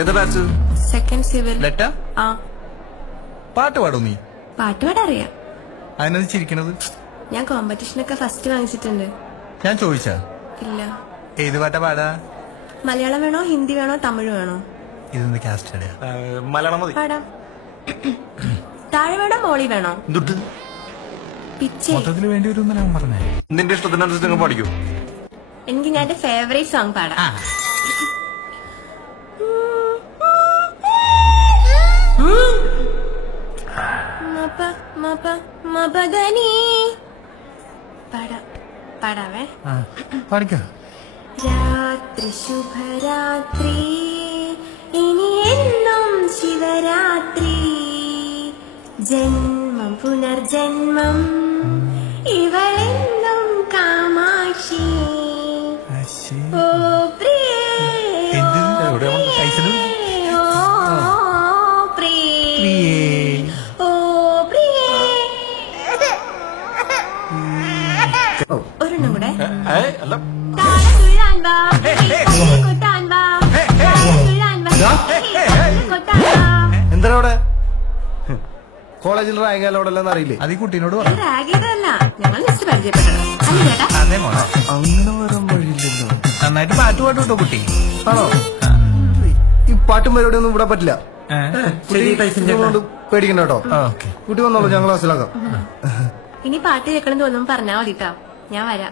ഏതാ batch? Second civil. ലെറ്റ ആ പാട്ട് പാടും നീ? പാട്ട് പാടറിയാം. അതിനത് ചിരിക്കണത്? ഞാൻ കോമ്പറ്റീഷനൊക്കെ ഫസ്റ്റ് വാങ്ങിച്ചിട്ടുണ്ട്. ഞാൻ ചോദിച്ചാ? ഇല്ല. ഏത് പാട്ടാ പാടാ? മലയാളം വേണോ, ഹിന്ദി വേണോ, തമിഴ് വേണോ? ഇതെന്ത് കാസ്റ്റ്? മലയാളം മതി. പാടാം. താഴെ വേണോ, മോളി വേണോ? പിച്ചേ. മൊത്തത്തിൽ വേണ്ടി വരും ഞാൻ പറഞ്ഞേ. നിന്റെ ഇഷ്ടത്തിനനുസരിച്ച് നിങ്ങൾ പഠിക്കൂ. എനിക്ക് ഞാൻ എന്റെ ഫേവറേറ്റ് സോങ് പാടാം. പാടാവേ. പാടിക്കോ. രാത്രി ശുഭരാത്രി, ഇനി എന്നും ശിവരാത്രി, ജന്മം പുനർജന്മം, ഇവളെന്നും കാമാക്ഷി. ഓ പ്രിയേ, ഒരെണ്ണം കൂടെ. എന്താ അവിടെ കോളേജിൽ റാങ്കോടെല്ലാം അറിയില്ലേ? അത് ഈ കുട്ടീനോട് പറഞ്ഞു. ഞങ്ങൾ ജസ്റ്റ് പരിചയപ്പെട്ടു. അതെ മോളെ, അങ്ങനെ വരാൻ വഴിയില്ലല്ലോ. നന്നായിട്ട് പാട്ട് പാട്ടു കേട്ടോ കുട്ടി. ആണോ? ഈ പാട്ടും പരിപാടി ഒന്നും ഇവിടെ പറ്റില്ല. പേടിക്കണ്ട കേട്ടോ. കുട്ടി വന്നോളൂ, ഞങ്ങൾ ക്ലാസ്സിലാക്കാം. ഇനി പാട്ട് കേൾക്കണം തോന്നുന്നു പറഞ്ഞാ മതിട്ടോ, ഞാൻ വരാം.